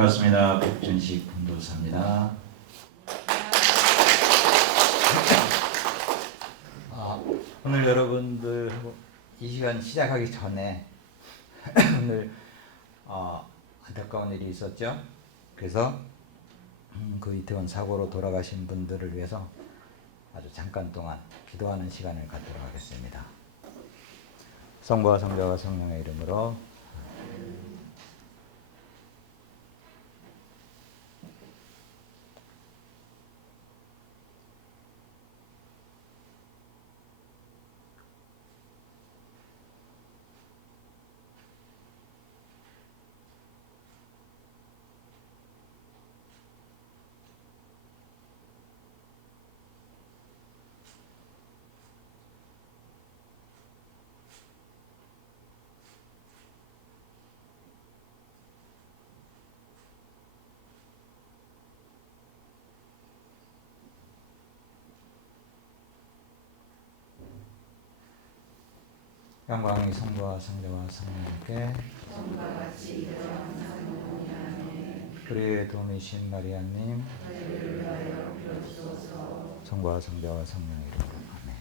반갑습니다. 백준식 본도사입니다. 오늘 여러분들하고 이 시간 시작하기 전에 오늘 안타까운 일이 있었죠. 그래서 그 이태원 사고로 돌아가신 분들을 위해서 아주 잠깐 동안 기도하는 시간을 갖도록 하겠습니다. 성부와 성자와 성령의 이름으로. 영광이 성부와 성자와 성령께 그리의 도우미신 마리아님 성부와 성자와 성령의 이름으로 아멘.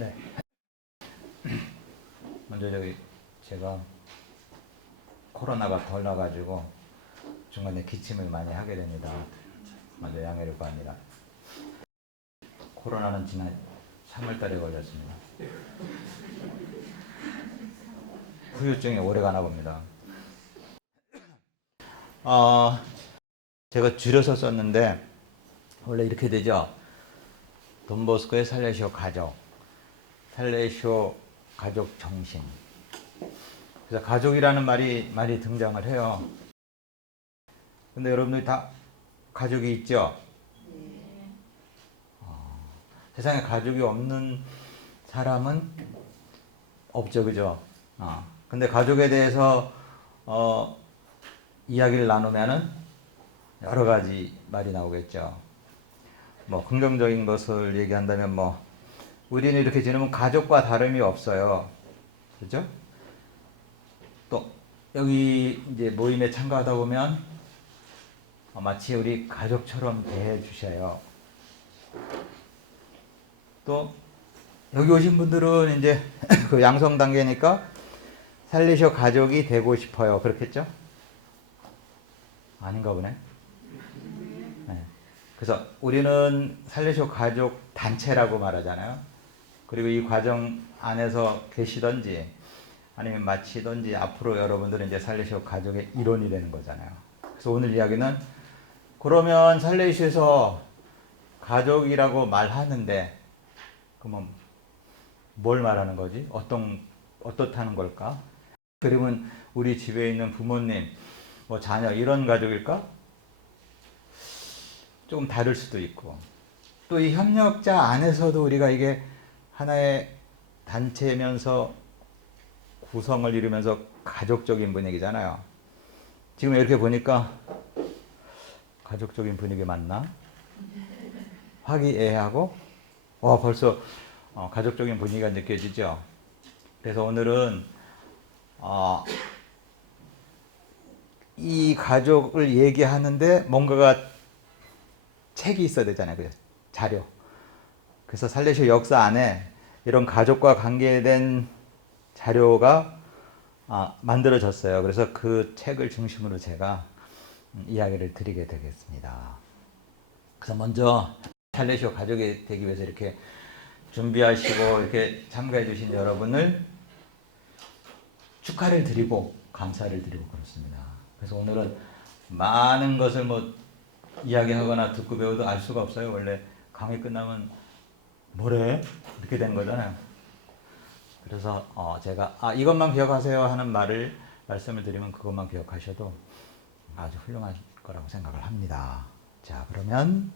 네. 먼저 제가 코로나가 덜 나가지고 중간에 기침을 많이 하게 됩니다. 먼저 양해를 구합니다. 코로나는 지난 3월달에 걸렸습니다. 후유증이 오래 가나 봅니다. 제가 줄여서 썼는데 원래 이렇게 되죠. 돈보스코의 살레시오 가족, 살레시오 가족 정신. 그래서 가족이라는 말이 많이 등장을 해요. 근데 여러분들이 다 가족이 있죠? 세상에 가족이 없는 사람은 없죠, 그죠? 근데 가족에 대해서 이야기를 나누면은 여러 가지 말이 나오겠죠. 뭐 긍정적인 것을 얘기한다면 우리는 이렇게 지내면 가족과 다름이 없어요, 그죠? 또 여기 이제 모임에 참가하다 보면 마치 우리 가족처럼 대해 주셔요. 또 여기 오신 분들은 이제 그 양성 단계니까 살레시오 가족이 되고 싶어요. 그렇겠죠? 아닌가 보네. 네. 그래서 우리는 살레시오 가족 단체라고 말하잖아요. 그리고 이 과정 안에서 계시든지 아니면 마치든지 앞으로 여러분들은 이제 살레시오 가족의 일원이 되는 거잖아요. 그래서 오늘 이야기는 그러면 살레시오에서 가족이라고 말하는데 그러면 뭘 말하는 거지? 어떻다는 걸까? 그러면 우리 집에 있는 부모님, 자녀 이런 가족일까? 조금 다를 수도 있고 또 이 협력자 안에서도 우리가 이게 하나의 단체면서 구성을 이루면서 가족적인 분위기잖아요. 지금 이렇게 보니까 가족적인 분위기 맞나? 화기애애하고 벌써 가족적인 분위기가 느껴지죠. 그래서 오늘은 이 가족을 얘기하는데 뭔가가 책이 있어야 되잖아요. 그죠? 자료. 그래서 살레시오 역사 안에 이런 가족과 관계된 자료가 만들어졌어요. 그래서 그 책을 중심으로 제가 이야기를 드리게 되겠습니다. 그래서 먼저 살레시오 가족이 되기 위해서 이렇게 준비하시고 이렇게 참가해 주신 여러분을 축하를 드리고 감사를 드리고 그렇습니다. 그래서 오늘은 많은 것을 이야기하거나 듣고 배워도 알 수가 없어요. 원래 강의 끝나면 뭐래? 이렇게 된 거잖아요. 그래서 제가 이것만 기억하세요 하는 말씀을 드리면 그것만 기억하셔도 아주 훌륭한 거라고 생각을 합니다. 자, 그러면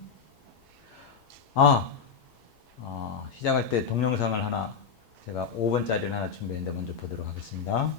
시작할 때 동영상을 하나 제가 5분짜리를 하나 준비했는데 먼저 보도록 하겠습니다.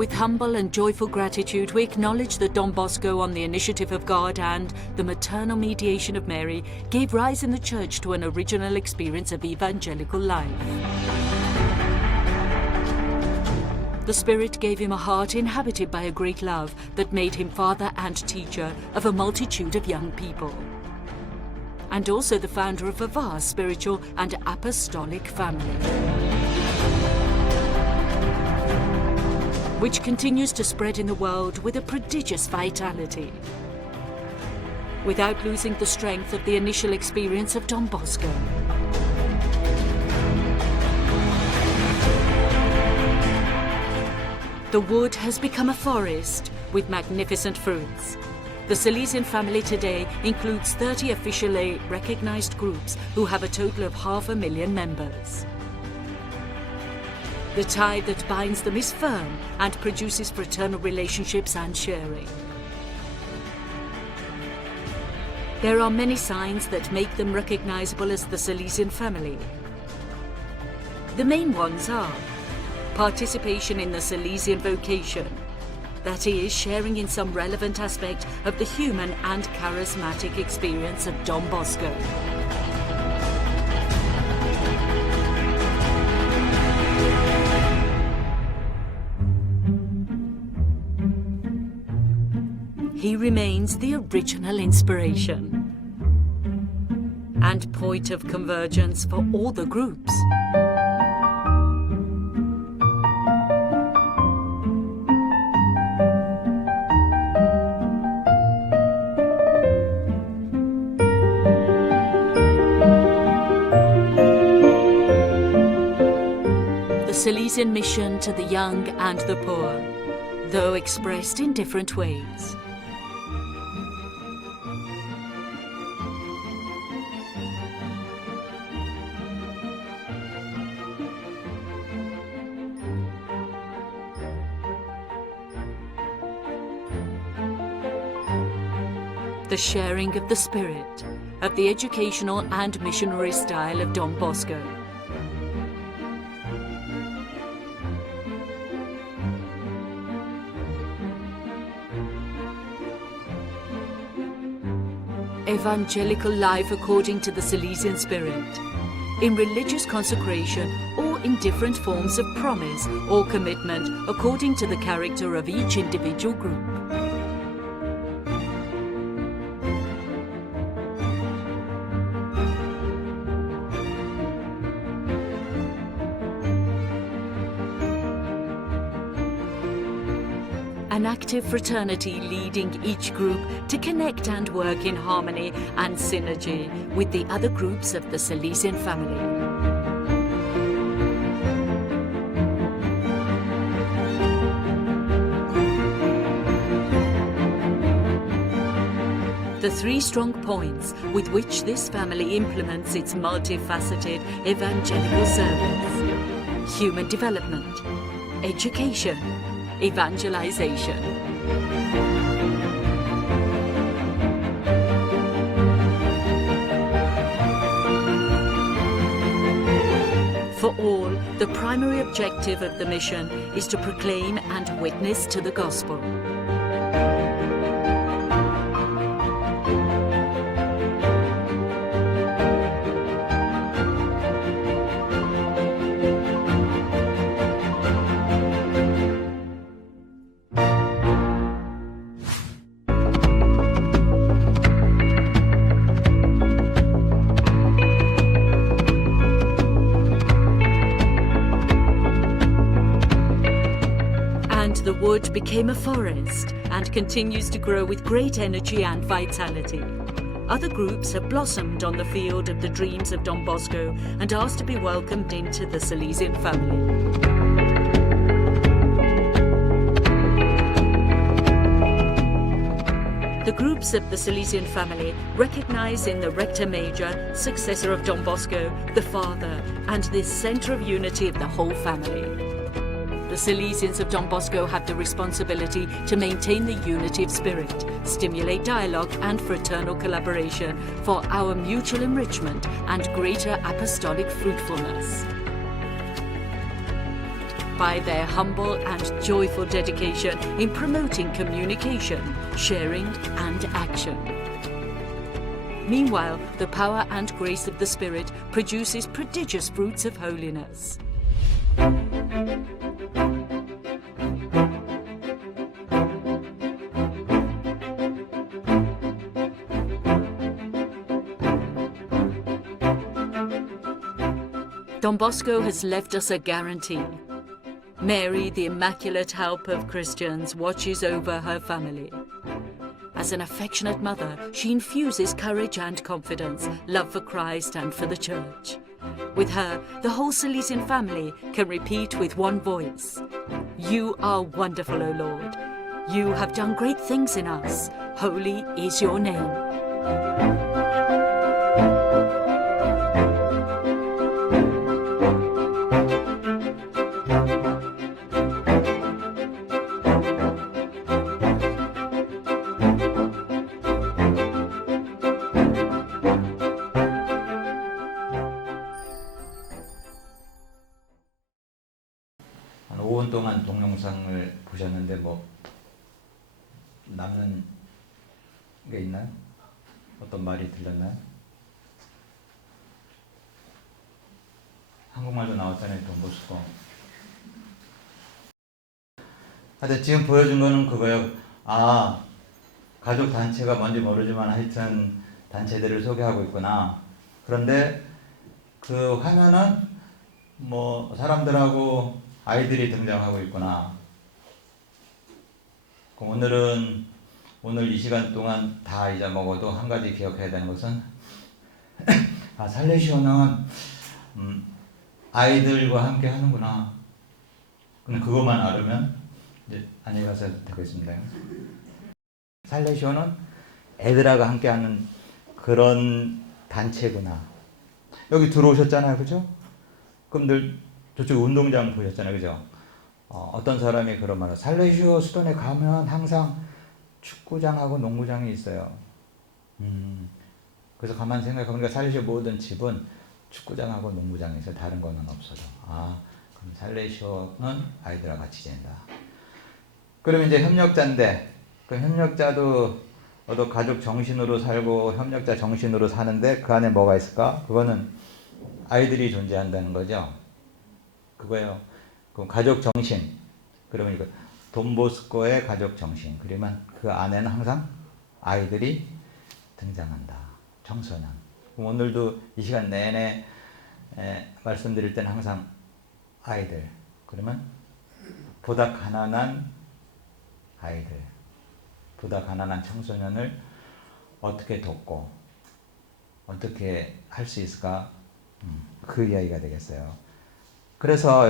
With humble and joyful gratitude, we acknowledge that Don Bosco, on the initiative of God and the maternal mediation of Mary, gave rise in the Church to an original experience of evangelical life. The Spirit gave him a heart inhabited by a great love that made him father and teacher of a multitude of young people, and also the founder of a vast spiritual and apostolic family, which continues to spread in the world with a prodigious vitality, without losing the strength of the initial experience of Don Bosco. The wood has become a forest with magnificent fruits. The Salesian family today includes 30 officially recognized groups who have a total of 500,000 members. The tie that binds them is firm and produces fraternal relationships and sharing. There are many signs that make them recognizable as the Salesian family. The main ones are participation in the Salesian vocation, that is, sharing in some relevant aspect of the human and charismatic experience of Don Bosco. He remains the original inspiration and point of convergence for all the groups. The Salesian mission to the young and the poor, though expressed in different ways. The sharing of the spirit of the educational and missionary style of Don Bosco. Evangelical life according to the Salesian spirit, in religious consecration or in different forms of promise or commitment according to the character of each individual group. An active fraternity leading each group to connect and work in harmony and synergy with the other groups of the Salesian family. The three strong points with which this family implements its multifaceted evangelical service: human development, education, evangelization. For all, the primary objective of the mission is to proclaim and witness to the gospel. The wood became a forest and continues to grow with great energy and vitality. Other groups have blossomed on the field of the dreams of Don Bosco and asked to be welcomed into the Salesian family. The groups of the Salesian family recognize in the Rector Major, successor of Don Bosco, the father, and this centre of unity of the whole family. The Salesians of Don Bosco have the responsibility to maintain the unity of spirit, stimulate dialogue and fraternal collaboration for our mutual enrichment and greater apostolic fruitfulness. by their humble and joyful dedication in promoting communication, sharing, and action. Meanwhile, the power and grace of the Spirit produces prodigious fruits of holiness. Don Bosco has left us a guarantee. Mary, the Immaculate Help of Christians, watches over her family. As an affectionate mother, she infuses courage and confidence, love for Christ and for the Church. With her, the whole Salesian family can repeat with one voice, "You are wonderful, O Lord. You have done great things in us. Holy is your name." 한 5분 동안 동영상을 보셨는데 뭐 남는 게 있나요? 어떤 말이 들렸나요? 한국말도 나왔잖아요, 돈보스코. 하여튼 지금 보여준 거는 그거예요. 아, 가족 단체가 뭔지 모르지만 하여튼 단체들을 소개하고 있구나. 그런데 그 화면은 뭐 사람들하고 아이들이 등장하고 있구나. 그럼 오늘 이 시간 동안 다 잊어먹어도 한 가지 기억해야 되는 것은 아, 살레시오는 아이들과 함께 하는구나. 그럼 그것만 알으면 이제 안녕히 가셔도 되겠습니다. 살레시오는 애들하고 함께 하는 그런 단체구나. 여기 들어오셨잖아요, 그죠? 그럼 늘 저쪽 운동장 보셨잖아요, 그죠? 어떤 사람이 그런 말을, 살레시오 수도에 가면 항상 축구장하고 농구장이 있어요. 그래서 가만 생각해보니까 살레시오 모든 집은 축구장하고 농구장이 있어요. 다른 거는 없어도. 아, 그럼 살레시오는 아이들하고 같이 지낸다. 그럼 이제 협력자인데, 그 협력자도 가족 정신으로 살고 협력자 정신으로 사는데 그 안에 뭐가 있을까? 그거는 아이들이 존재한다는 거죠. 그거예요. 그럼 가족 정신. 그러면 이거 돈보스코의 가족 정신. 그러면 그 안에는 항상 아이들이 등장한다. 청소년. 그럼 오늘도 이 시간 내내 말씀드릴 때는 항상 아이들. 그러면 보다 가난한 아이들, 보다 가난한 청소년을 어떻게 돕고 어떻게 할 수 있을까? 그 이야기가 되겠어요. 그래서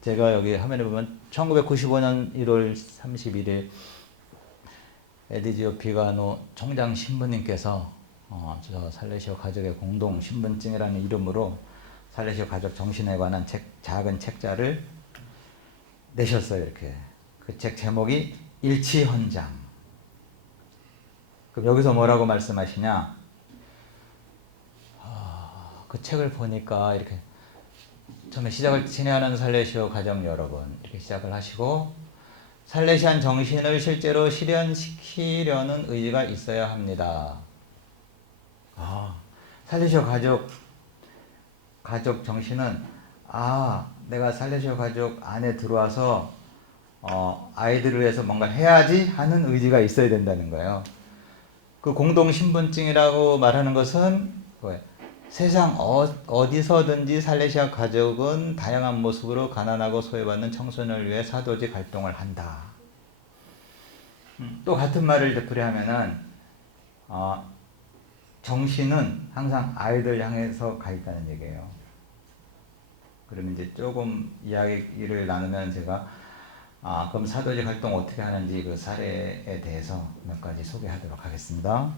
제가 여기 화면에 보면 1995년 1월 31일 에디지오 비가노 총장 신부님께서 저 살레시오 가족의 공동 신분증이라는 이름으로 살레시오 가족 정신에 관한 작은 책자를 내셨어요. 이렇게 그 책 제목이 일치헌장. 그럼 여기서 뭐라고 말씀하시냐? 그 책을 보니까 이렇게 처음에 시작을 친애하는 살레시오 가족 여러분 이렇게 시작을 하시고 살레시안 정신을 실제로 실현시키려는 의지가 있어야 합니다. 살레시오 가족 정신은 내가 살레시오 가족 안에 들어와서 아이들을 위해서 뭔가 해야지 하는 의지가 있어야 된다는 거예요. 그 공동 신분증이라고 말하는 것은 세상 어디서든지 살레시아 가족은 다양한 모습으로 가난하고 소외받는 청소년을 위해 사도직 활동을 한다. 또 같은 말을 되풀이하면은 정신은 항상 아이들 향해서 가 있다는 얘기예요. 그러면 이제 조금 이야기를 나누면 제가 그럼 사도직 활동 어떻게 하는지 그 사례에 대해서 몇 가지 소개하도록 하겠습니다.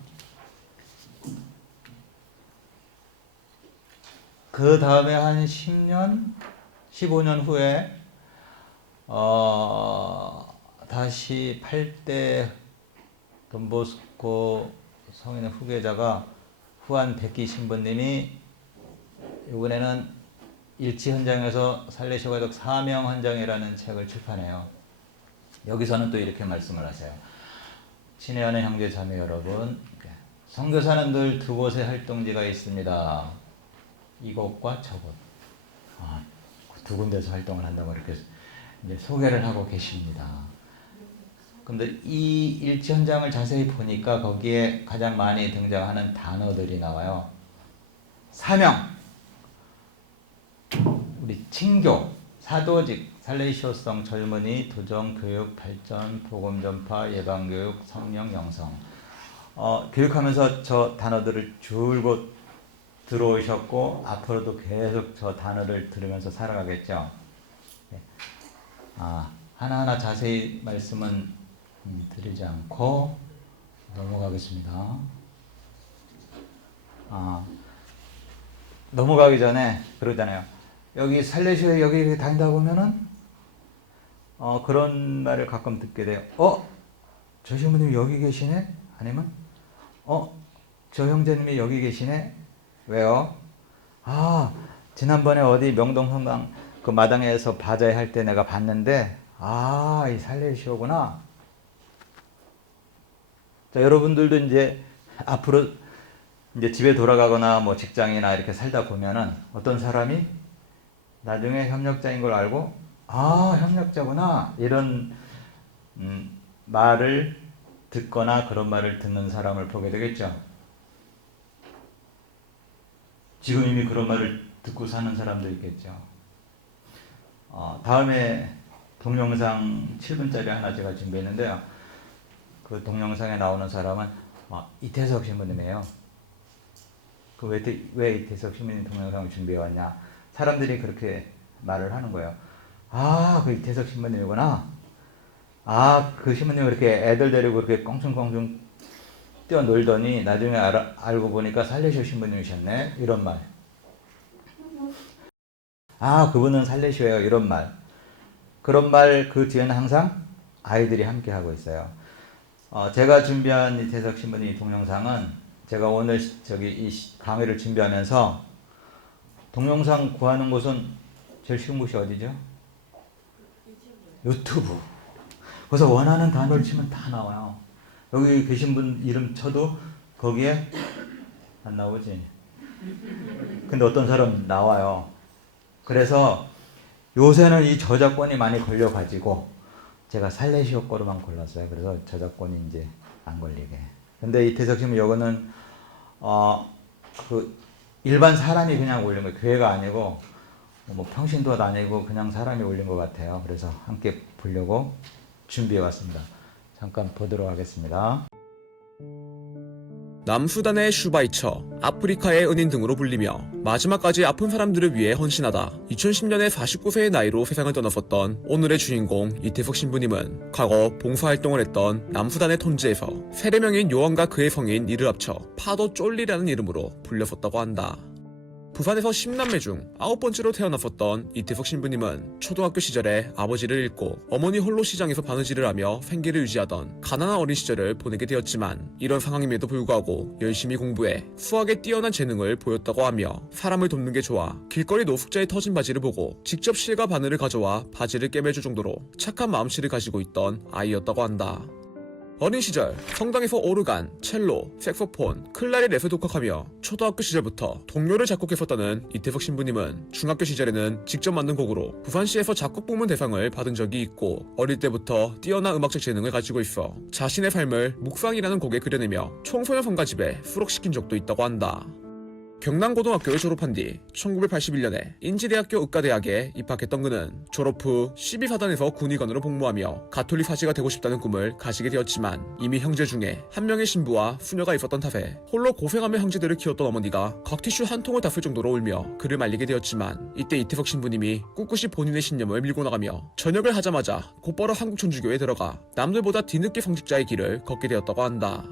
그 다음에 한 10년, 15년 후에 다시 8대 돈보스코 성인의 후계자가 후안 백기 신부님이 이번에는 일치 현장에서 살레시오 가족 사명 헌장이라는 책을 출판해요. 여기서는 또 이렇게 말씀을 하세요. 친애하는 형제 자매 여러분, 선교사는 늘 두 곳의 활동지가 있습니다. 이곳과 저곳. 두 군데서 활동을 한다고 이렇게 이제 소개를 하고 계십니다. 근데 이 일치 현장을 자세히 보니까 거기에 가장 많이 등장하는 단어들이 나와요. 사명, 우리 친교, 사도직, 살레시오성 젊은이, 도정, 교육, 발전, 복음 전파, 예방 교육, 성령 영성. 교육하면서 저 단어들을 줄곧 들어오셨고 앞으로도 계속 저 단어를 들으면서 살아가겠죠. 하나하나 자세히 말씀은 드리지 않고 넘어가겠습니다. 넘어가기 전에 그러잖아요. 여기 살레시오에 여기 다닌다 보면은 그런 말을 가끔 듣게 돼요. 저 신부님이 여기 계시네? 아니면 저 형제님이 여기 계시네? 왜요? 지난번에 어디 명동 성당 그 마당에서 바자회 할 때 내가 봤는데 이 살레시오구나. 자, 여러분들도 이제 앞으로 이제 집에 돌아가거나 뭐 직장이나 이렇게 살다 보면은 어떤 사람이 나중에 협력자인 걸 알고 협력자구나 이런 말을 듣거나 그런 말을 듣는 사람을 보게 되겠죠. 지금 이미 그런 말을 듣고 사는 사람도 있겠죠. 다음에 동영상 7분짜리 하나 제가 준비했는데요. 그 동영상에 나오는 사람은 이태석 신부님이에요. 왜 이태석 신부님 동영상을 준비해 왔냐? 사람들이 그렇게 말을 하는 거예요. 그 이태석 신부님이구나. 그 신부님이 그렇게 애들 데리고 그렇게 껑충껑충 뛰어놀더니 나중에 알고 보니까 살레시오 신부님이셨네. 이런 말. 그분은 살레시오예요. 이런 말. 그런 말 그 뒤에는 항상 아이들이 함께 하고 있어요. 제가 준비한 이태석 신부님 동영상은 제가 오늘 이 강의를 준비하면서 동영상 구하는 곳은 제일 쉬운 곳이 어디죠? 유튜브. 그래서 원하는 단어를 치면 다 나와요. 여기 계신 분 이름 쳐도 거기에 안 나오지. 근데 어떤 사람 나와요. 그래서 요새는 이 저작권이 많이 걸려가지고 제가 살레시오 거로만 골랐어요. 그래서 저작권이 이제 안 걸리게. 근데 이태석 씨는 요거는 그 일반 사람이 그냥 올린 거예요. 교회가 아니고 뭐 평신도도 아니고 그냥 사람이 올린 것 같아요. 그래서 함께 보려고 준비해 왔습니다. 잠깐 보도록 하겠습니다. 남수단의 슈바이처, 아프리카의 은인 등으로 불리며 마지막까지 아픈 사람들을 위해 헌신하다 2010년에 49세의 나이로 세상을 떠났었던 오늘의 주인공 이태석 신부님은 과거 봉사활동을 했던 남수단의 톤지에서 세례명인 요한과 그의 성인 이를 합쳐 파도 쫄리라는 이름으로 불렸었다고 한다. 부산에서 10남매 중 9번째로 태어났었던 이태석 신부님은 초등학교 시절에 아버지를 잃고 어머니 홀로 시장에서 바느질을 하며 생계를 유지하던 가난한 어린 시절을 보내게 되었지만 이런 상황임에도 불구하고 열심히 공부해 수학에 뛰어난 재능을 보였다고 하며 사람을 돕는 게 좋아 길거리 노숙자의 터진 바지를 보고 직접 실과 바늘을 가져와 바지를 꿰매줄 정도로 착한 마음씨를 가지고 있던 아이였다고 한다. 어린 시절 성당에서 오르간, 첼로, 색소폰, 클라리넷을 독학하며 초등학교 시절부터 동요를 작곡했었다는 이태석 신부님은 중학교 시절에는 직접 만든 곡으로 부산시에서 작곡 부문 대상을 받은 적이 있고 어릴 때부터 뛰어난 음악적 재능을 가지고 있어 자신의 삶을 묵상이라는 곡에 그려내며 청소년 성가집에 수록시킨 적도 있다고 한다. 경남고등학교를 졸업한 뒤 1981년에 인지대학교 의과대학에 입학했던 그는 졸업 후 12사단에서 군의관으로 복무하며 가톨릭 사제가 되고 싶다는 꿈을 가지게 되었지만 이미 형제 중에 한 명의 신부와 수녀가 있었던 탓에 홀로 고생하며 형제들을 키웠던 어머니가 각티슈 한 통을 다 쓸 정도로 울며 그를 말리게 되었지만 이때 이태석 신부님이 꿋꿋이 본인의 신념을 밀고 나가며 전역을 하자마자 곧바로 한국천주교에 들어가 남들보다 뒤늦게 성직자의 길을 걷게 되었다고 한다.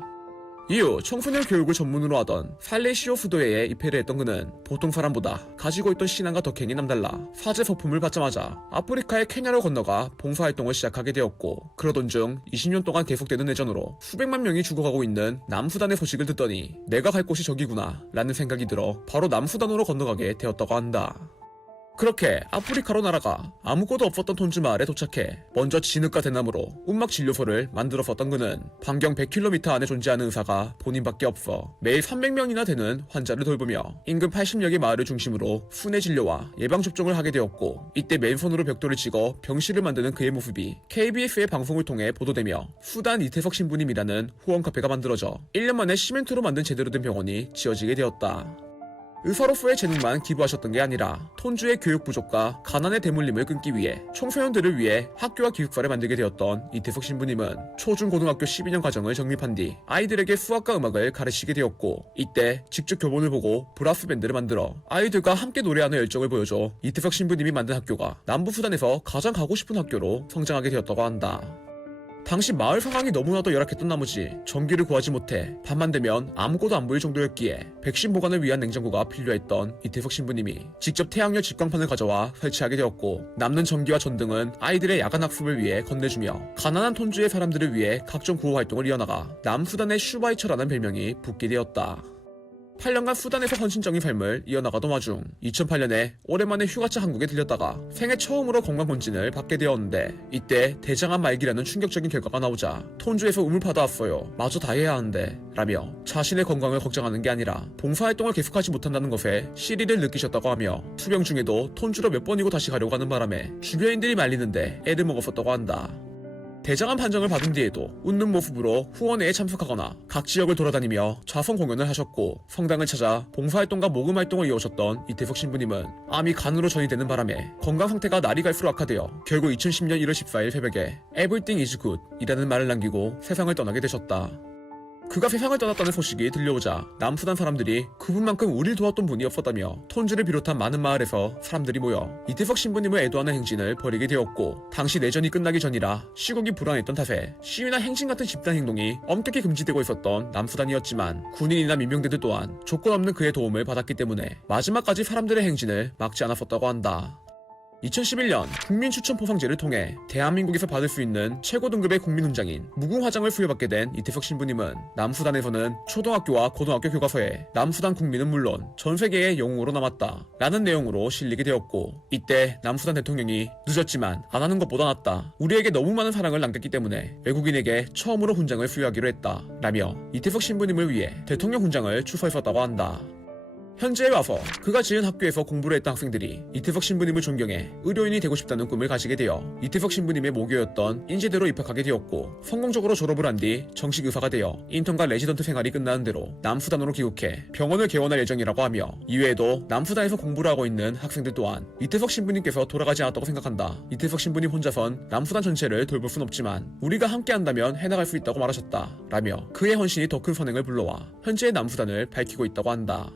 이후 청소년 교육을 전문으로 하던 살레시오 수도회에 입회를 했던 그는 보통 사람보다 가지고 있던 신앙과 덕행이 남달라 사제 서품을 받자마자 아프리카의 케냐로 건너가 봉사활동을 시작하게 되었고 그러던 중 20년 동안 계속되는 내전으로 수백만 명이 죽어가고 있는 남수단의 소식을 듣더니 내가 갈 곳이 저기구나 라는 생각이 들어 바로 남수단으로 건너가게 되었다고 한다. 그렇게 아프리카로 날아가 아무것도 없었던 톤즈 마을에 도착해 먼저 진흙과 대나무로 움막 진료소를 만들었었던 그는 반경 100km 안에 존재하는 의사가 본인밖에 없어 매일 300명이나 되는 환자를 돌보며 인근 80여 개 마을을 중심으로 순회 진료와 예방접종을 하게 되었고, 이때 맨손으로 벽돌을 찍어 병실을 만드는 그의 모습이 KBS의 방송을 통해 보도되며 수단 이태석 신부님이라는 후원 카페가 만들어져 1년 만에 시멘트로 만든 제대로 된 병원이 지어지게 되었다. 의사로서의 재능만 기부하셨던 게 아니라 톤주의 교육 부족과 가난의 대물림을 끊기 위해 청소년들을 위해 학교와 기숙사를 만들게 되었던 이태석 신부님은 초중고등학교 12년 과정을 정립한 뒤 아이들에게 수학과 음악을 가르치게 되었고, 이때 직접 교본을 보고 브라스 밴드를 만들어 아이들과 함께 노래하는 열정을 보여줘 이태석 신부님이 만든 학교가 남부수단에서 가장 가고 싶은 학교로 성장하게 되었다고 한다. 당시 마을 상황이 너무나도 열악했던 나머지 전기를 구하지 못해 밤만 되면 아무것도 안 보일 정도였기에 백신 보관을 위한 냉장고가 필요했던 이태석 신부님이 직접 태양열 직광판을 가져와 설치하게 되었고, 남는 전기와 전등은 아이들의 야간 학습을 위해 건네주며 가난한 톤주의 사람들을 위해 각종 구호 활동을 이어나가 남수단의 슈바이처라는 별명이 붙게 되었다. 8년간 수단에서 헌신적인 삶을 이어나가던 와중 2008년에 오랜만에 휴가차 한국에 들렸다가 생애 처음으로 건강검진을 받게 되었는데, 이때 대장암 말기라는 충격적인 결과가 나오자 톤주에서 우물파다 왔어요. 마저 다 해야 하는데 라며 자신의 건강을 걱정하는 게 아니라 봉사활동을 계속하지 못한다는 것에 시리를 느끼셨다고 하며, 투병 중에도 톤주로 몇 번이고 다시 가려고 하는 바람에 주변인들이 말리는데 애를 먹었었다고 한다. 대장암 판정을 받은 뒤에도 웃는 모습으로 후원회에 참석하거나 각 지역을 돌아다니며 좌선 공연을 하셨고, 성당을 찾아 봉사활동과 모금활동을 이어오셨던 이태석 신부님은 암이 간으로 전이되는 바람에 건강 상태가 날이 갈수록 악화되어 결국 2010년 1월 14일 새벽에 Everything is good 이라는 말을 남기고 세상을 떠나게 되셨다. 그가 세상을 떠났다는 소식이 들려오자 남수단 사람들이 그분만큼 우리를 도왔던 분이 없었다며 톤주를 비롯한 많은 마을에서 사람들이 모여 이태석 신부님을 애도하는 행진을 벌이게 되었고, 당시 내전이 끝나기 전이라 시국이 불안했던 탓에 시위나 행진 같은 집단 행동이 엄격히 금지되고 있었던 남수단이었지만 군인이나 민병대들 또한 조건 없는 그의 도움을 받았기 때문에 마지막까지 사람들의 행진을 막지 않았었다고 한다. 2011년 국민추천 포상제를 통해 대한민국에서 받을 수 있는 최고 등급의 국민훈장인 무궁화장을 수여받게 된 이태석 신부님은 남수단에서는 초등학교와 고등학교 교과서에 남수단 국민은 물론 전 세계의 영웅으로 남았다 라는 내용으로 실리게 되었고, 이때 남수단 대통령이 늦었지만 안 하는 것보다 낫다, 우리에게 너무 많은 사랑을 남겼기 때문에 외국인에게 처음으로 훈장을 수여하기로 했다 라며 이태석 신부님을 위해 대통령 훈장을 추서했었다고 한다. 현재에 와서 그가 지은 학교에서 공부를 했던 학생들이 이태석 신부님을 존경해 의료인이 되고 싶다는 꿈을 가지게 되어 이태석 신부님의 모교였던 인제대로 입학하게 되었고, 성공적으로 졸업을 한 뒤 정식 의사가 되어 인턴과 레지던트 생활이 끝나는 대로 남수단으로 귀국해 병원을 개원할 예정이라고 하며, 이외에도 남수단에서 공부를 하고 있는 학생들 또한 이태석 신부님께서 돌아가지 않았다고 생각한다. 이태석 신부님 혼자선 남수단 전체를 돌볼 순 없지만 우리가 함께한다면 해나갈 수 있다고 말하셨다 라며 그의 헌신이 더 큰 선행을 불러와 현재의 남수단을 밝히고 있다고 한다.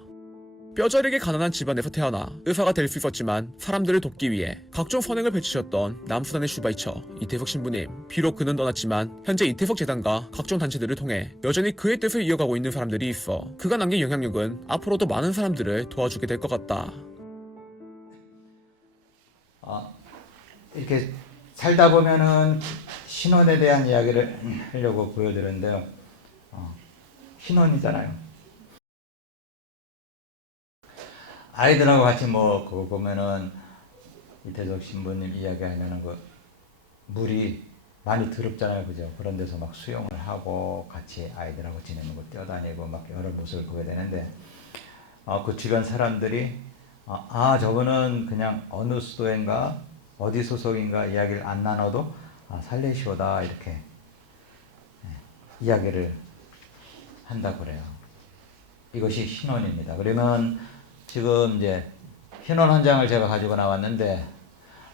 뼈저리게 가난한 집안에서 태어나 의사가 될 수 있었지만 사람들을 돕기 위해 각종 선행을 펼치셨던 남수단의 슈바이처 이태석 신부님. 비록 그는 떠났지만 현재 이태석 재단과 각종 단체들을 통해 여전히 그의 뜻을 이어가고 있는 사람들이 있어 그가 남긴 영향력은 앞으로도 많은 사람들을 도와주게 될 것 같다. 이렇게 살다 보면은 신혼에 대한 이야기를 하려고 보여드렸는데요. 신혼이잖아요. 아이들하고 같이 뭐 그거 보면은 이태석 신부님 이야기하면은 그 물이 많이 더럽잖아요, 그죠? 그런 데서 막 수영을 하고 같이 아이들하고 지내는 거 뛰어다니고 막 여러 모습을 보게 되는데, 그 주변 사람들이 저분은 그냥 어느 수도인가 어디 소속인가 이야기를 안 나눠도 살레시오다 이렇게 이야기를 한다고 그래요. 이것이 신혼입니다. 그러면 지금 이제 신혼 헌장을 제가 가지고 나왔는데,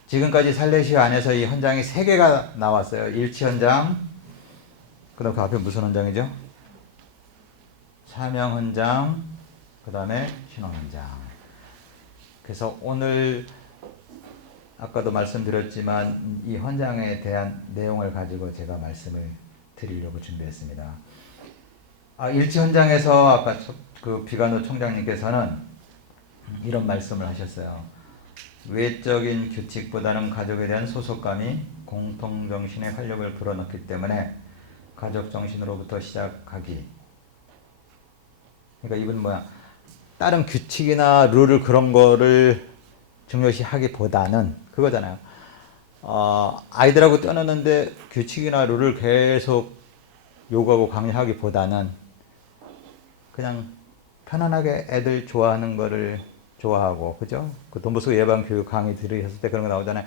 지금까지 살레시오 안에서 이 헌장이 3개가 나왔어요. 일치 헌장, 그 다음 그 앞에 무슨 헌장이죠? 사명 헌장, 그 다음에 신혼 헌장. 그래서 오늘 아까도 말씀드렸지만 이 헌장에 대한 내용을 가지고 제가 말씀을 드리려고 준비했습니다. 일치 헌장에서 아까 그 비간호 총장님께서는 이런 말씀을 하셨어요. 외적인 규칙보다는 가족에 대한 소속감이 공통정신의 활력을 불어넣기 때문에 가족정신으로부터 시작하기. 그러니까 이분 다른 규칙이나 룰을 그런 거를 중요시하기보다는 그거잖아요. 아이들하고 뛰어노는데 규칙이나 룰을 계속 요구하고 강요하기보다는 그냥 편안하게 애들 좋아하는 거를 좋아하고, 그죠? 그 돈보스코 예방교육 강의 들으셨을 때 그런 거 나오잖아요.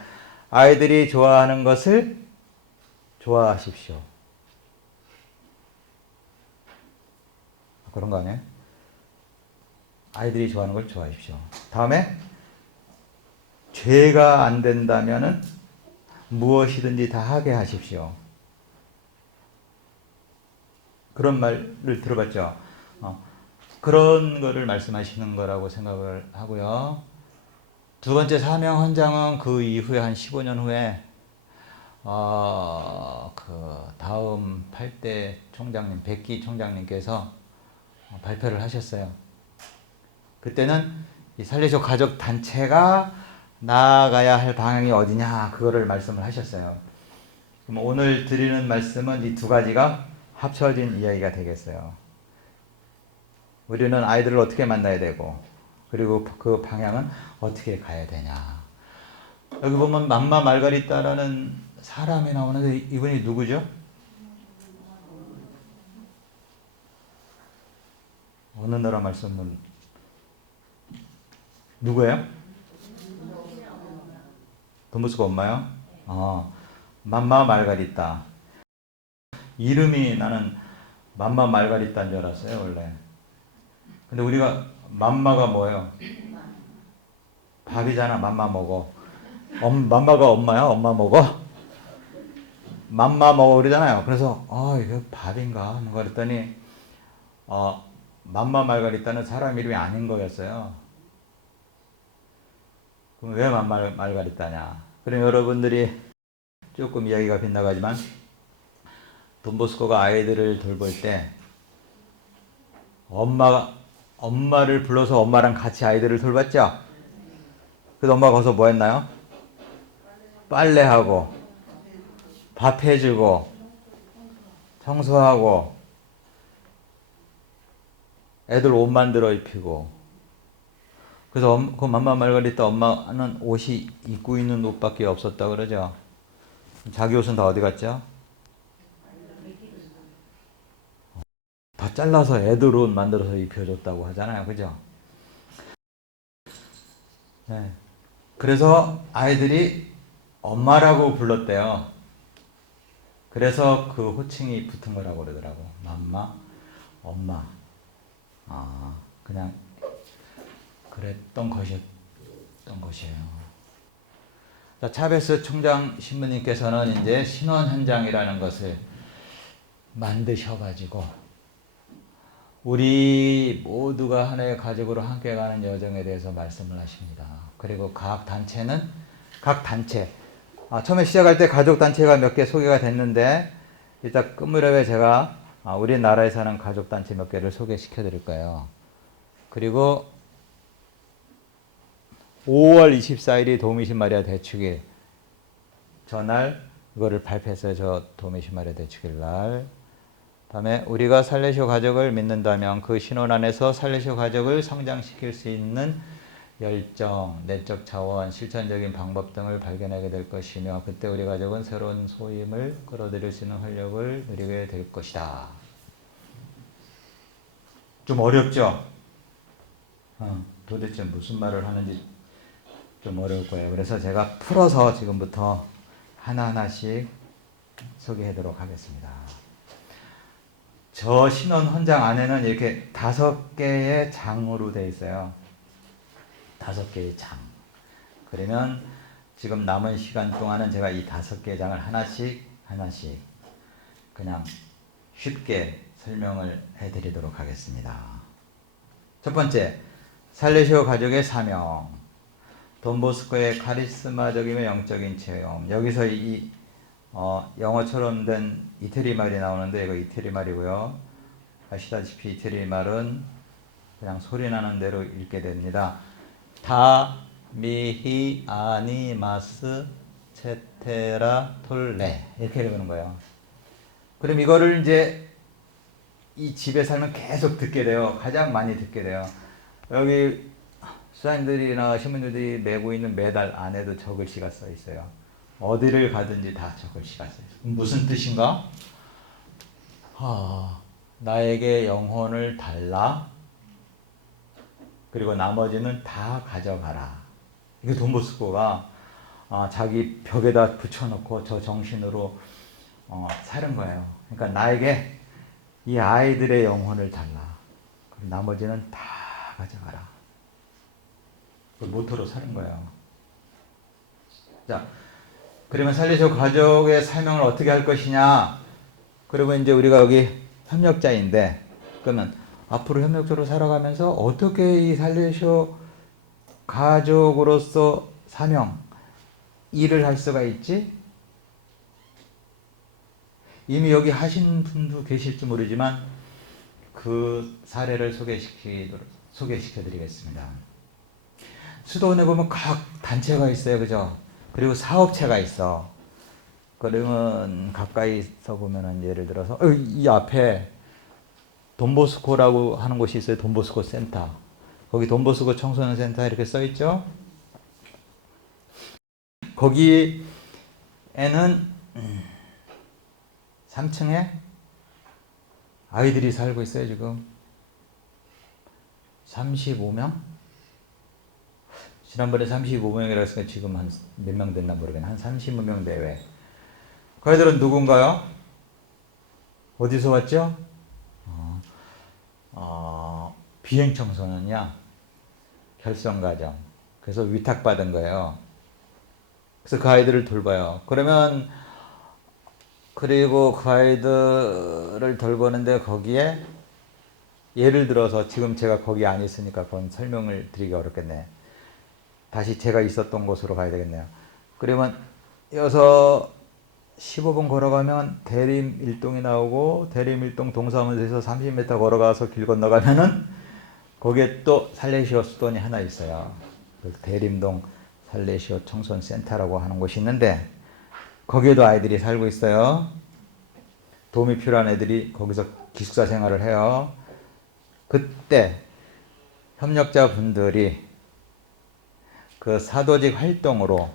아이들이 좋아하는 것을 좋아하십시오. 그런 거 아니에요? 아이들이 좋아하는 걸 좋아하십시오. 다음에 죄가 안 된다면은 무엇이든지 다 하게 하십시오. 그런 말을 들어봤죠. 그런 거를 말씀하시는 거라고 생각을 하고요. 두 번째 사명 헌장은 그 이후에 한 15년 후에 그 다음 8대 총장님, 백기 총장님께서 발표를 하셨어요. 그때는 이 살리쇼 가족 단체가 나아가야 할 방향이 어디냐, 그거를 말씀을 하셨어요. 그럼 오늘 드리는 말씀은 이 두 가지가 합쳐진 이야기가 되겠어요. 우리는 아이들을 어떻게 만나야 되고, 그리고 그 방향은 어떻게 가야 되냐. 여기 보면 맘마 말가리따라는 사람이 나오는데 이분이 누구죠? 어느 나라 말씀은 누구예요? 돈보스코 엄마요? 맘마 말가리따. 이름이 나는 맘마 말가리따인 줄 알았어요, 원래. 근데 우리가 맘마가 뭐예요? 밥이잖아, 맘마 먹어. 맘마가 엄마야? 엄마 먹어? 맘마 먹어 그러잖아요. 그래서 이거 밥인가? 그랬더니 맘마 말가리따는 사람 이름이 아닌 거였어요. 그럼 왜 맘마 말가리따냐? 그럼 여러분들이 조금 이야기가 빗나가지만 돈보스코가 아이들을 돌볼 때 엄마를 불러서 엄마랑 같이 아이들을 돌봤죠? 그래서 엄마가 거기서 뭐 했나요? 빨래하고 밥 해주고 청소하고 애들 옷 만들어 입히고. 그래서 그 맘마 말가리따 엄마는 옷이 입고 있는 옷밖에 없었다 그러죠. 자기 옷은 다 어디 갔죠? 다 잘라서 애들 옷 만들어서 입혀줬다고 하잖아요. 그죠? 네. 그래서 아이들이 엄마라고 불렀대요. 그래서 그 호칭이 붙은 거라고 그러더라고. 맘마, 엄마. 그냥 그랬던 것이에요. 자, 차베스 총장 신부님께서는 이제 신원 현장이라는 것을 만드셔가지고 우리 모두가 하나의 가족으로 함께 가는 여정에 대해서 말씀을 하십니다. 그리고 각 단체, 처음에 시작할 때 가족 단체가 몇 개 소개가 됐는데 이따 끝무렵에 제가 우리나라에 사는 가족 단체 몇 개를 소개시켜 드릴 거예요. 그리고 5월 24일이 도미신 마리아 대축일, 저날 이거를 발표했어요. 저 도미신 마리아 대축일 날. 다음에 우리가 살레시오 가족을 믿는다면 그 신혼 안에서 살레시오 가족을 성장시킬 수 있는 열정, 내적 자원, 실천적인 방법 등을 발견하게 될 것이며 그때 우리 가족은 새로운 소임을 끌어들일 수 있는 활력을 누리게 될 것이다. 좀 어렵죠? 도대체 무슨 말을 하는지 좀 어려울 거예요. 그래서 제가 풀어서 지금부터 하나하나씩 소개하도록 하겠습니다. 저 신원 헌장 안에는 이렇게 5개의 장으로 되어 있어요. 5개의 장. 그러면 지금 남은 시간 동안은 제가 이 5개의 장을 하나씩 그냥 쉽게 설명을 해드리도록 하겠습니다. 첫 번째, 살레시오 가족의 사명. 돈보스코의 카리스마적이며 영적인 체험. 여기서 이 영어처럼 된 이태리 말이 나오는데 이거 이태리 말이고요. 아시다시피 이태리 말은 그냥 소리 나는 대로 읽게 됩니다. 다 미히 아니마스 체테라 톨레 이렇게 읽는 거예요. 그럼 이거를 이제 이 집에 살면 계속 듣게 돼요. 가장 많이 듣게 돼요. 여기 수사님들이나 신부님들이 내고 있는 매달 안에도 저 글씨가 써 있어요. 어디를 가든지 다 저 글씨가 써 있어요. 무슨 뜻인가? 나에게 영혼을 달라. 그리고 나머지는 다 가져가라. 이게 돈보스코가 자기 벽에다 붙여놓고 저 정신으로 사는 거예요. 그러니까 나에게 이 아이들의 영혼을 달라. 그리고 나머지는 다 가져가라. 그 모토로 사는 거예요. 자, 그러면 살리쇼 가족의 사명을 어떻게 할 것이냐? 그리고 이제 우리가 여기 협력자인데, 그러면 앞으로 협력적으로 살아가면서 어떻게 이 살리쇼 가족으로서 사명, 일을 할 수가 있지? 이미 여기 하신 분도 계실지 모르지만 그 사례를 소개시켜 드리겠습니다. 수도원에 보면 각 단체가 있어요. 그죠? 그리고 사업체가 있어. 그러면 가까이서 보면은 예를 들어서 이 앞에 돈보스코라고 하는 곳이 있어요. 돈보스코 센터. 거기 돈보스코 청소년 센터 이렇게 써 있죠. 거기에는 3층에 아이들이 살고 있어요. 지금 35명? 지난번에 35명이라고 했으니까 지금 한 몇 명 됐나 모르겠네. 한 35명 내외. 그 아이들은 누군가요? 어디서 왔죠? 비행청소년이야. 결성가정. 그래서 위탁받은 거예요. 그래서 그 아이들을 돌봐요. 그러면 그리고 그 아이들을 돌보는데 거기에 예를 들어서 지금 제가 거기 안 있으니까 그건 설명을 드리기 어렵겠네. 다시 제가 있었던 곳으로 가야 되겠네요. 그러면 여기서 15분 걸어가면 대림 일동이 나오고 대림 일동 동사무소에서 30m 걸어가서 길 건너가면은 거기에 또 살레시오 수돈이 하나 있어요. 대림동 살레시오 청소년센터라고 하는 곳이 있는데 거기에도 아이들이 살고 있어요. 도움이 필요한 애들이 거기서 기숙사 생활을 해요. 그때 협력자분들이 그 사도직 활동으로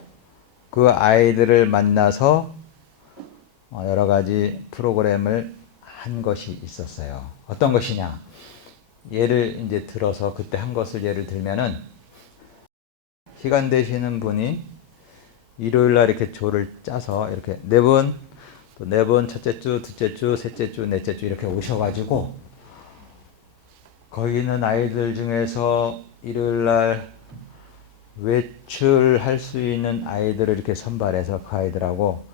그 아이들을 만나서 여러 가지 프로그램을 한 것이 있었어요. 어떤 것이냐? 예를 이제 들어서 그때 한 것을 예를 들면은 시간 되시는 분이 일요일 날 이렇게 조를 짜서 이렇게 네 분, 또 네 분, 첫째 주, 둘째 주, 셋째 주, 넷째 주 이렇게 오셔가지고 거기 있는 아이들 중에서 일요일 날 외출할 수 있는 아이들을 이렇게 선발해서 그 아이들하고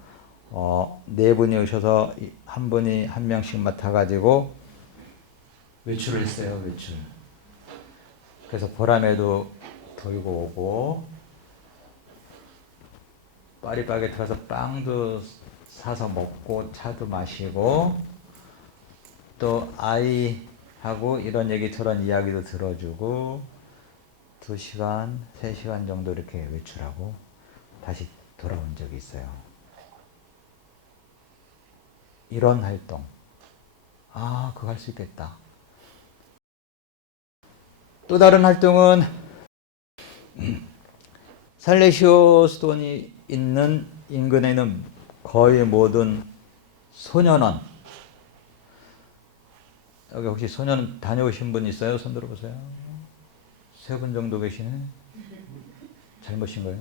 네 분이 오셔서 한 분이 한 명씩 맡아가지고 외출을 했어요. 외출. 그래서 보람에도 돌고 오고 파리바게트 가서 빵도 사서 먹고 차도 마시고 또 아이하고 이런 얘기 저런 이야기도 들어주고 2시간, 3시간 정도 이렇게 외출하고 다시 돌아온 적이 있어요. 이런 활동. 그거 할 수 있겠다. 또 다른 활동은 살레시오 수돈이 있는 인근에 있는 거의 모든 소년원. 여기 혹시 소년원 다녀오신 분 있어요? 손 들어보세요. 3분 정도 계시네. 잘못인 거예요.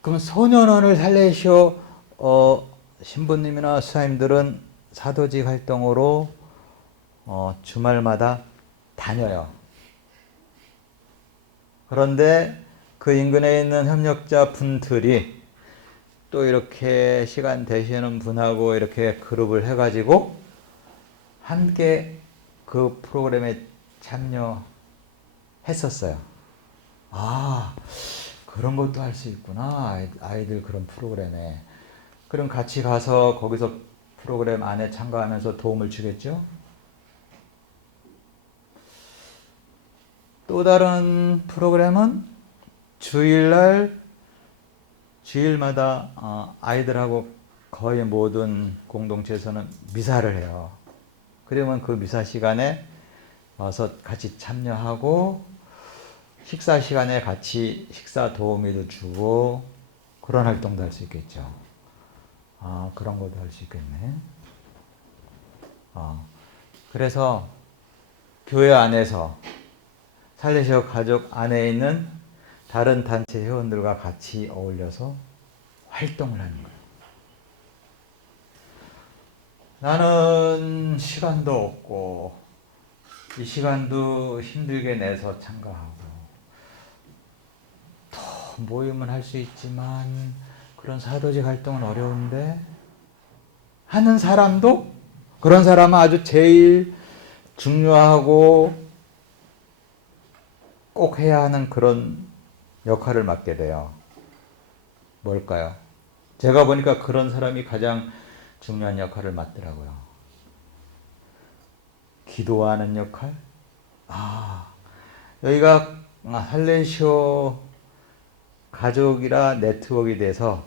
그럼 소년원을 살레시오 신부님이나 수사님들은 사도직 활동으로 주말마다 다녀요. 그런데 그 인근에 있는 협력자 분들이 또 이렇게 시간 되시는 분하고 이렇게 그룹을 해가지고 함께 그 프로그램에 참여했었어요. 그런 것도 할 수 있구나. 아이들 그런 프로그램에. 그럼 같이 가서 거기서 프로그램 안에 참가하면서 도움을 주겠죠? 또 다른 프로그램은 주일마다 아이들하고 거의 모든 공동체에서는 미사를 해요. 그러면 그 미사 시간에 와서 같이 참여하고 식사 시간에 같이 식사 도우미도 주고 그런 활동도 할 수 있겠죠. 아, 그런 것도 할 수 있겠네. 그래서 교회 안에서 살레시오 가족 안에 있는 다른 단체 회원들과 같이 어울려서 활동을 하는 거예요. 나는 시간도 없고 이 시간도 힘들게 내서 참가하고 더 모임은 할 수 있지만 그런 사도직 활동은 어려운데 하는 사람도 그런 사람은 아주 제일 중요하고 꼭 해야 하는 그런 역할을 맡게 돼요. 뭘까요? 제가 보니까 그런 사람이 가장 중요한 역할을 맡더라고요. 기도하는 역할? 여기가 할레시오 가족이라 네트워크에 대해서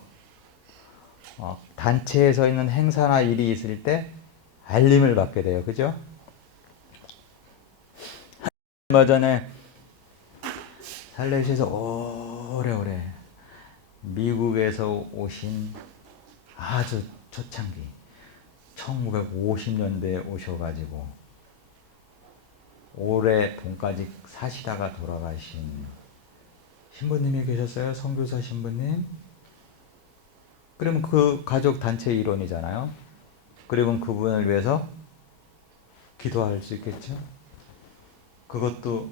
단체에서 있는 행사나 일이 있을 때 알림을 받게 돼요. 그죠? 얼마 전에 살레시오에서 오래오래 미국에서 오신 아주 초창기 1950년대에 오셔가지고 올해 봄까지 사시다가 돌아가신 신부님이 계셨어요. 선교사 신부님. 그러면 그 가족 단체 일원이잖아요. 그러면 그분을 위해서 기도할 수 있겠죠. 그것도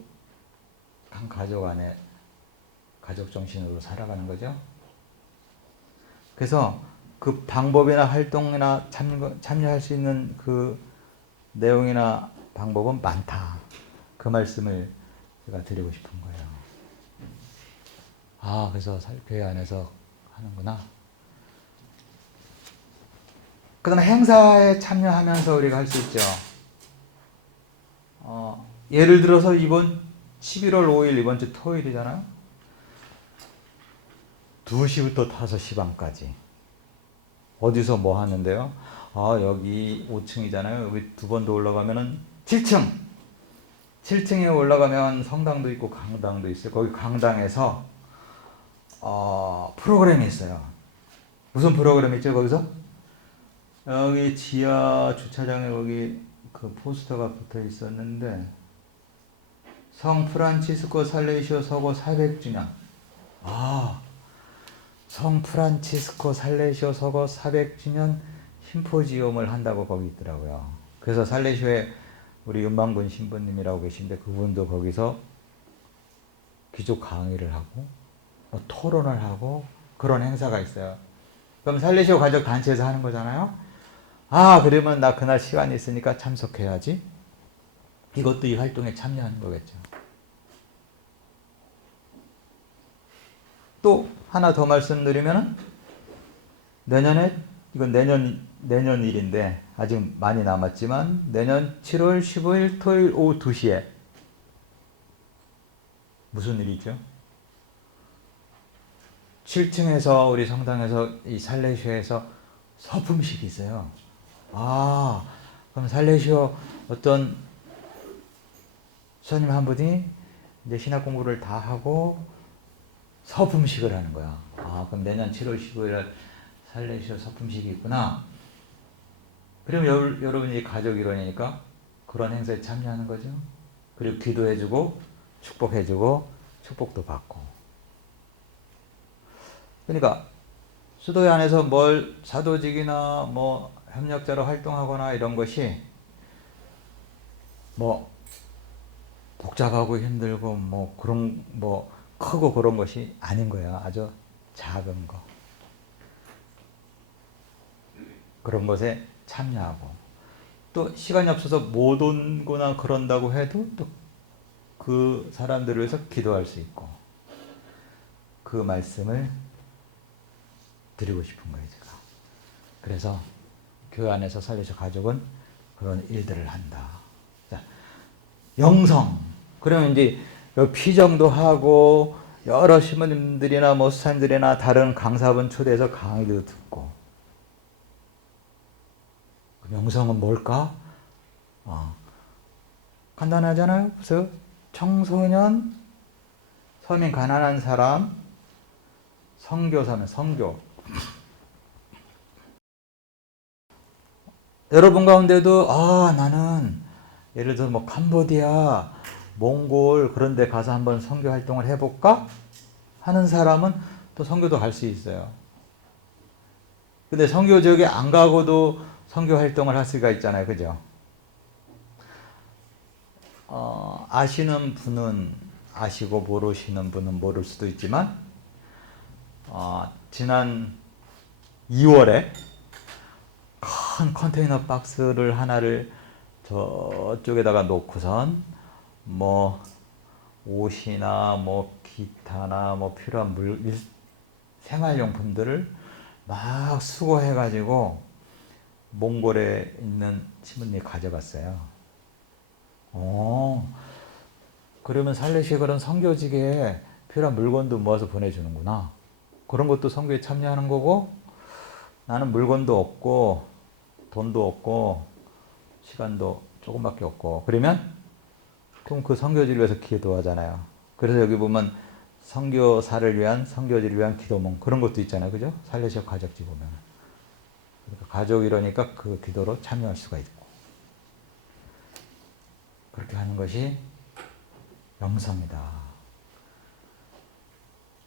한 가족 안에 가족 정신으로 살아가는 거죠. 그래서 그 방법이나 활동이나 참여할 수 있는 그 내용이나 방법은 많다. 그 말씀을 제가 드리고 싶은 거예요. 그래서 교회 안에서 하는구나. 그 다음에 행사에 참여하면서 우리가 할 수 있죠. 예를 들어서 이번 11월 5일 이번 주 토요일이잖아요. 2시부터 5시 반까지 어디서 뭐 하는데요? 여기 5층이잖아요. 여기 두 번 더 올라가면은 7층. 7층에 올라가면 성당도 있고 강당도 있어요. 거기 강당에서 프로그램이 있어요. 무슨 프로그램이 있죠? 거기서 여기 지하 주차장에 여기 그 포스터가 붙어 있었는데 성 프란치스코 살레시오 서거 400주년. 성 프란치스코 살레시오 서거 400주년 심포지움을 한다고 거기 있더라고요. 그래서 살레시오에 우리 윤방군 신부님이라고 계신데 그분도 거기서 기조 강의를 하고 토론을 하고 그런 행사가 있어요. 그럼 살레시오 가족 단체에서 하는 거잖아요. 그러면 나 그날 시간이 있으니까 참석해야지. 이것도 이 활동에 참여하는 거겠죠. 또 하나 더 말씀드리면 내년에 이건 내년 일인데 아직 많이 남았지만 내년 7월 15일 토요일 오후 2시에 무슨 일이죠? 7층에서 우리 성당에서 이 살레시오에서 서품식이 있어요. 그럼 살레시오 어떤 스님 한 분이 이제 신학 공부를 다 하고 서품식을 하는 거야. 그럼 내년 7월 15일 살레시오 서품식이 있구나. 그럼 여러분이 가족 일원이니까 그런 행사에 참여하는 거죠. 그리고 기도해주고 축복해주고 축복도 받고. 그러니까 수도회 안에서 뭘 사도직이나 뭐 협력자로 활동하거나 이런 것이 뭐 복잡하고 힘들고 뭐 그런 뭐 크고 그런 것이 아닌 거예요. 아주 작은 거. 그런 것에 참여하고 또 시간이 없어서 못 온거나 그런다고 해도 또 그 사람들을 위해서 기도할 수 있고 그 말씀을 드리고 싶은 거예요, 제가. 그래서 교회 안에서 살레시오 가족은 그런 일들을 한다. 자, 영성. 그러면 이제 피정도 하고 여러 신부님들이나 뭐 수사님들이나 다른 강사분 초대해서 강의도 듣고. 영성은 뭘까? 간단하잖아요. 그래서 청소년 서민 가난한 사람, 선교사는 선교. 여러분 가운데도 나는 예를 들어 뭐 캄보디아, 몽골 그런 데 가서 한번 선교 활동을 해볼까? 하는 사람은 또 선교도 갈 수 있어요. 근데 선교 지역에 안 가고도 선교 활동을 할 수가 있잖아요. 그죠? 아시는 분은 아시고 모르시는 분은 모를 수도 있지만 지난 2월에 큰 컨테이너 박스를 하나를 저쪽에다가 놓고선 뭐 옷이나 뭐 기타나 뭐 필요한 생활용품들을 막 수거해가지고 몽골에 있는 신부님이 가져갔어요. 그러면 살레시아 그런 선교직에 필요한 물건도 모아서 보내주는구나. 그런 것도 선교에 참여하는 거고, 나는 물건도 없고 돈도 없고 시간도 조금밖에 없고 그러면 그럼 그 선교지를 위해서 기도하잖아요. 그래서 여기 보면 선교사를 위한 선교지를 위한 기도문 그런 것도 있잖아요. 그죠? 살레시아 가족지 보면 그러니까 가족 이러니까 그 기도로 참여할 수가 있고 그렇게 하는 것이 영성이다.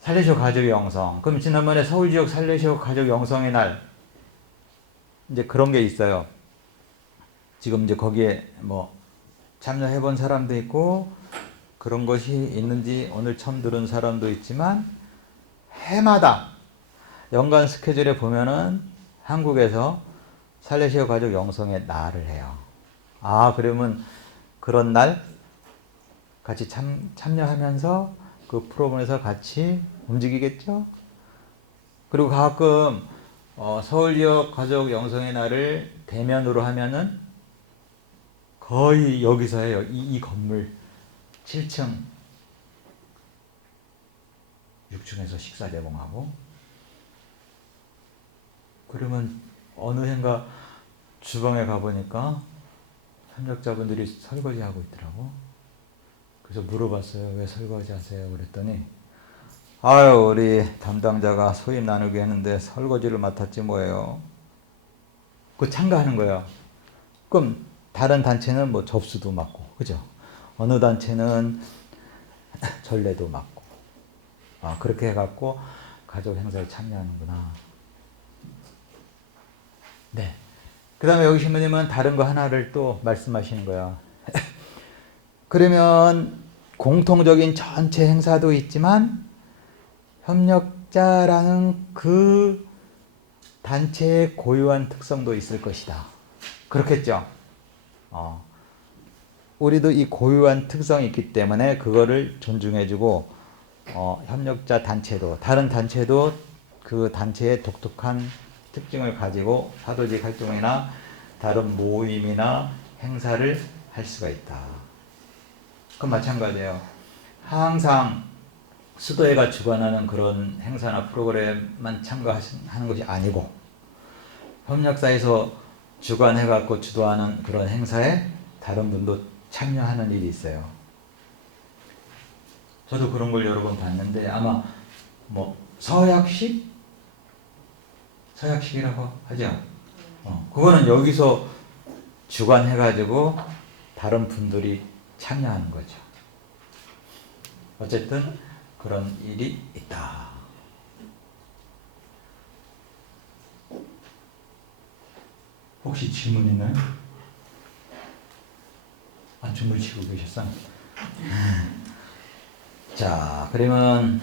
살레시아 가족 영성. 그럼 지난번에 서울 지역 살레시아 가족 영성의 날 이제 그런 게 있어요. 지금 이제 거기에 뭐 참여해 본 사람도 있고 그런 것이 있는지 오늘 처음 들은 사람도 있지만 해마다 연간 스케줄에 보면은 한국에서 살레시아 가족 영성의 날을 해요. 그러면 그런 날 같이 참여하면서 그 프로그램에서 같이 움직이겠죠? 그리고 가끔 서울 지역 가족 영성의 날을 대면으로 하면은 거의 여기서 해요. 이 건물 7층 6층에서 식사 제공하고 그러면 어느 해인가 주방에 가보니까 협력자분들이 설거지하고 있더라고. 그래서 물어봤어요. 왜 설거지 하세요? 그랬더니 우리 담당자가 소임 나누게 했는데 설거지를 맡았지 뭐예요. 그 참가하는 거예요. 그럼 다른 단체는 뭐 접수도 맡고, 그죠? 어느 단체는 전례도 맡고, 그렇게 해갖고 가족 행사에 참여하는구나. 네. 그 다음에 여기 신부님은 다른 거 하나를 또 말씀하시는 거야. 그러면 공통적인 전체 행사도 있지만 협력자라는 그 단체의 고유한 특성도 있을 것이다. 그렇겠죠? 우리도 이 고유한 특성이 있기 때문에 그거를 존중해주고 협력자 단체도 다른 단체도 그 단체의 독특한 특징을 가지고 사도직 활동이나 다른 모임이나 행사를 할 수가 있다. 그건 마찬가지예요. 항상 수도회가 주관하는 그런 행사나 프로그램만 참가하는 것이 아니고 협력사에서 주관해갖고 주도하는 그런 행사에 다른 분도 참여하는 일이 있어요. 저도 그런 걸 여러 번 봤는데 아마 뭐 서약식이라고 하죠. 그거는 여기서 주관해가지고 다른 분들이 참여하는 거죠. 어쨌든 그런 일이 있다. 혹시 질문 있나요? 춤을 치고 계셨어? 자, 그러면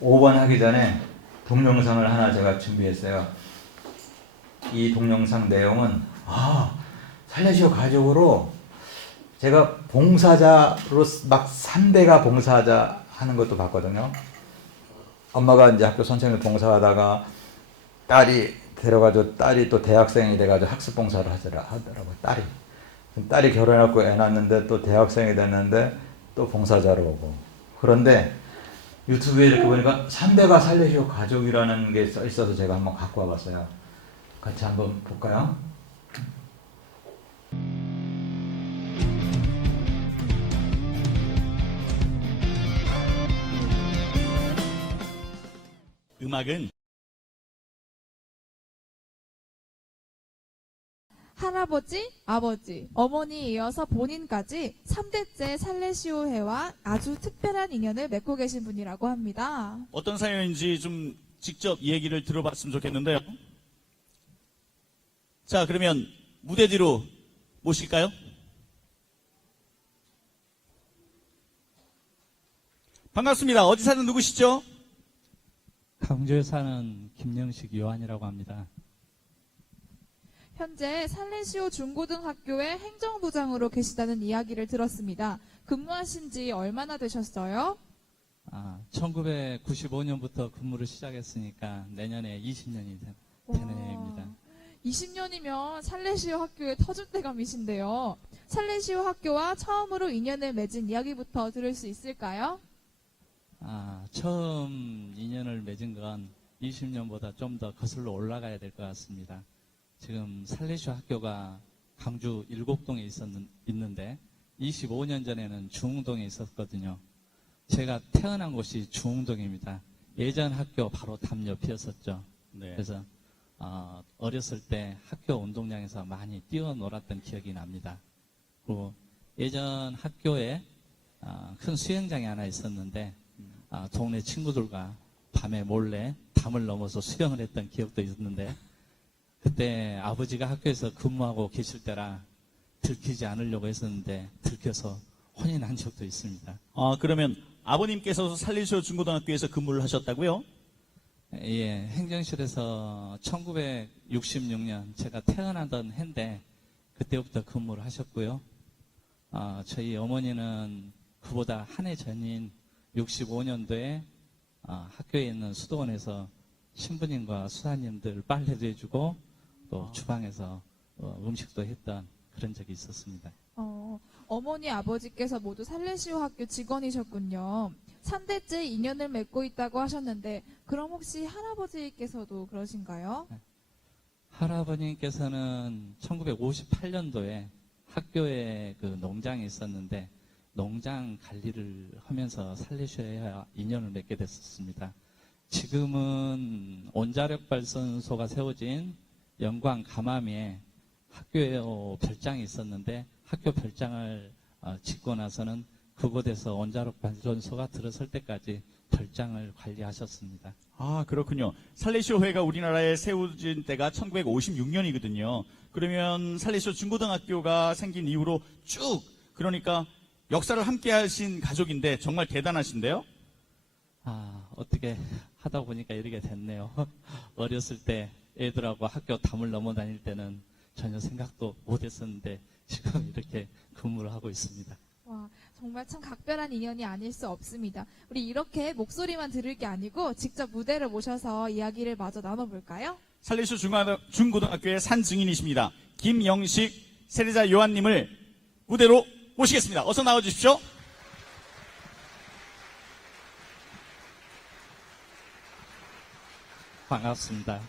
5번 하기 전에 동영상을 하나 제가 준비했어요. 이 동영상 내용은 살레시아 가족으로 제가 봉사자로 막 3대가 봉사자 하는 것도 봤거든요. 엄마가 이제 학교 선생님을 봉사하다가 딸이 데려가지고 딸이 또 대학생이 돼가지고 학습 봉사를 하더라고요. 딸이 결혼해갖고 애 낳았는데 또 대학생이 됐는데 또 봉사자로 오고. 그런데 유튜브에 이렇게 보니까 3대가 살레시아 가족이라는 게 써 있어서 제가 한번 갖고 와봤어요. 같이 한번 볼까요? 음악은 할아버지, 아버지, 어머니에 이어서 본인까지 3대째 살레시오회와 아주 특별한 인연을 맺고 계신 분이라고 합니다. 어떤 사연인지 좀 직접 얘기를 들어봤으면 좋겠는데요. 자, 그러면 무대 뒤로 모실까요? 반갑습니다. 어디 사는 누구시죠? 강주에 사는 김영식 요한이라고 합니다. 현재 살레시오 중고등학교의 행정부장으로 계시다는 이야기를 들었습니다. 근무하신 지 얼마나 되셨어요? 1995년부터 근무를 시작했으니까 내년에 20년이 되는 해입니다. 20년이면 살레시오 학교의 터줏대감이신데요. 살레시오 학교와 처음으로 인연을 맺은 이야기부터 들을 수 있을까요? 처음 인연을 맺은 건 20년보다 좀 더 거슬러 올라가야 될 것 같습니다. 지금 살레시오 학교가 강주 일곡동에 있는데 25년 전에는 중흥동에 있었거든요. 제가 태어난 곳이 중흥동입니다. 예전 학교 바로 담 옆이었었죠. 네. 그래서 어렸을 때 학교 운동장에서 많이 뛰어놀았던 기억이 납니다. 그리고 예전 학교에 큰 수영장이 하나 있었는데 동네 친구들과 밤에 몰래 담을 넘어서 수영을 했던 기억도 있는데 그때 아버지가 학교에서 근무하고 계실 때라 들키지 않으려고 했었는데 들켜서 혼이 난 적도 있습니다. 그러면 아버님께서 살레시오 중고등학교에서 근무를 하셨다고요? 예, 행정실에서 1966년 제가 태어나던 해인데 그때부터 근무를 하셨고요. 저희 어머니는 그보다 한 해 전인 65년도에 학교에 있는 수도원에서 신부님과 수사님들 빨래도 해주고 또 주방에서 음식도 했던 그런 적이 있었습니다. 어머니, 아버지께서 모두 살레시오 학교 직원이셨군요. 3대째 인연을 맺고 있다고 하셨는데 그럼 혹시 할아버지께서도 그러신가요? 할아버님께서는 1958년도에 학교에 그 농장이 있었는데 농장 관리를 하면서 살레시오와 인연을 맺게 됐었습니다. 지금은 원자력 발전소가 세워진 영광 가마미에 학교에 별장이 있었는데 학교 별장을 짓고 나서는 그곳에서 원자력 발전소가 들어설 때까지 별장을 관리하셨습니다. 그렇군요. 살레시오 회가 우리나라에 세워진 때가 1956년이거든요. 그러면 살레시오 중고등학교가 생긴 이후로 쭉 그러니까 역사를 함께 하신 가족인데 정말 대단하신데요? 어떻게 하다 보니까 이렇게 됐네요. 어렸을 때 애들하고 학교 담을 넘어 다닐 때는 전혀 생각도 못 했었는데 지금 이렇게 근무를 하고 있습니다. 와, 정말 참 각별한 인연이 아닐 수 없습니다. 우리 이렇게 목소리만 들을 게 아니고 직접 무대를 모셔서 이야기를 마저 나눠볼까요? 살레시오 중고등학교의 산 증인이십니다. 김영식 세례자 요한님을 무대로 모시겠습니다. 어서 나와주십시오. 반갑습니다.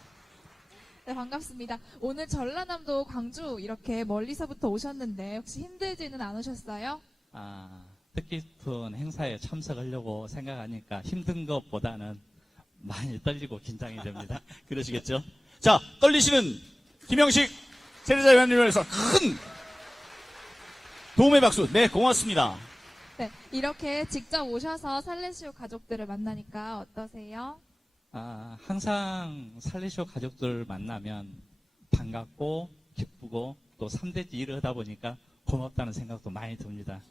네, 반갑습니다. 오늘 전라남도 광주 이렇게 멀리서부터 오셨는데 혹시 힘들지는 않으셨어요? 뜻깊은 행사에 참석하려고 생각하니까 힘든 것보다는 많이 떨리고 긴장이 됩니다. 그러시겠죠? 자, 떨리시는 김영식 세례자 요한님을 위해서 큰 도움의 박수. 네, 고맙습니다. 네, 이렇게 직접 오셔서 살레시오 가족들을 만나니까 어떠세요? 항상 살레시오 가족들 만나면 반갑고 기쁘고 또 3대째 일을 하다 보니까 고맙다는 생각도 많이 듭니다.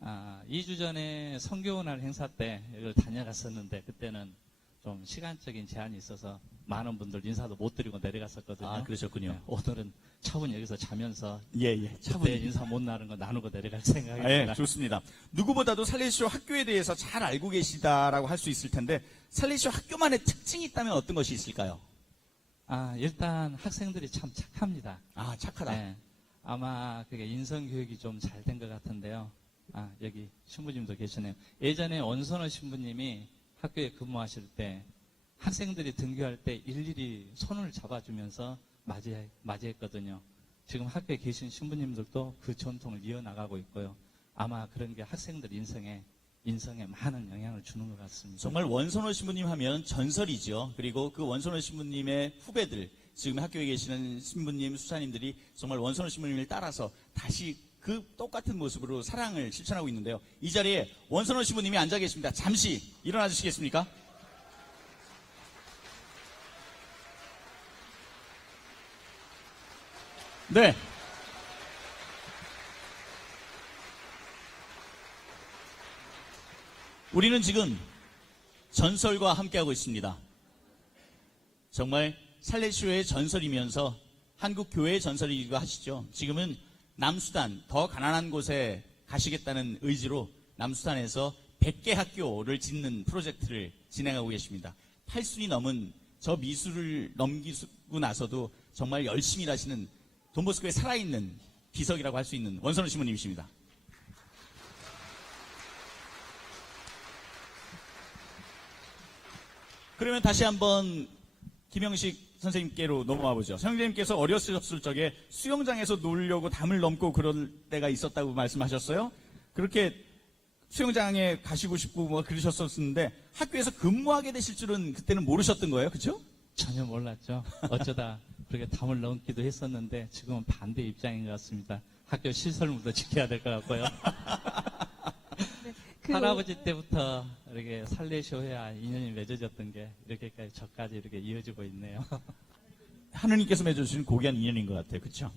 2주 전에 성교날 행사 때 여기를 다녀갔었는데 그때는 좀 시간적인 제한이 있어서 많은 분들 인사도 못 드리고 내려갔었거든요. 그러셨군요. 네, 오늘은 차분히 여기서 자면서 예. 그때 인사 못 나는 거 나누고 내려갈 생각입니다. 예, 좋습니다. 누구보다도 살레시오 학교에 대해서 잘 알고 계시다라고 할 수 있을 텐데 살레시오 학교만의 특징이 있다면 어떤 것이 있을까요? 일단 학생들이 참 착합니다. 착하다. 네, 아마 그게 인성 교육이 좀 잘 된 것 같은데요. 여기 신부님도 계시네요. 예전에 원선호 신부님이 학교에 근무하실 때 학생들이 등교할 때 일일이 손을 잡아주면서 맞이했거든요. 지금 학교에 계신 신부님들도 그 전통을 이어나가고 있고요. 아마 그런 게 학생들 인생에 인성에 많은 영향을 주는 것 같습니다. 정말 원선호 신부님 하면 전설이죠. 그리고 그 원선호 신부님의 후배들, 지금 학교에 계시는 신부님, 수사님들이 정말 원선호 신부님을 따라서 다시 그 똑같은 모습으로 사랑을 실천하고 있는데요. 이 자리에 원선호 신부님이 앉아 계십니다. 잠시 일어나 주시겠습니까? 네. 우리는 지금 전설과 함께하고 있습니다. 정말 살레시오의 전설이면서 한국 교회의 전설이기도 하시죠. 지금은 남수단, 더 가난한 곳에 가시겠다는 의지로 남수단에서 100개 학교를 짓는 프로젝트를 진행하고 계십니다. 8순이 넘은 저 미술을 넘기고 나서도 정말 열심히 일하시는 돈보스코의 살아있는 비석이라고 할 수 있는 원선호 신부님이십니다. 그러면 다시 한번 김영식 선생님께로 넘어와 보죠. 선생님께서 어렸을 적에 수영장에서 놀려고 담을 넘고 그럴 때가 있었다고 말씀하셨어요. 그렇게 수영장에 가시고 싶고 뭐 그러셨었는데 학교에서 근무하게 되실 줄은 그때는 모르셨던 거예요, 그렇죠? 전혀 몰랐죠. 어쩌다 그렇게 담을 넘기도 했었는데 지금은 반대 입장인 것 같습니다. 학교 시설물도 지켜야 될 것 같고요. 할아버지 때부터 이렇게 살레시오회와 인연이 맺어졌던 게 이렇게까지 저까지 이렇게 이어지고 있네요. 하느님께서 맺어주신 고귀한 인연인 것 같아요, 그렇죠?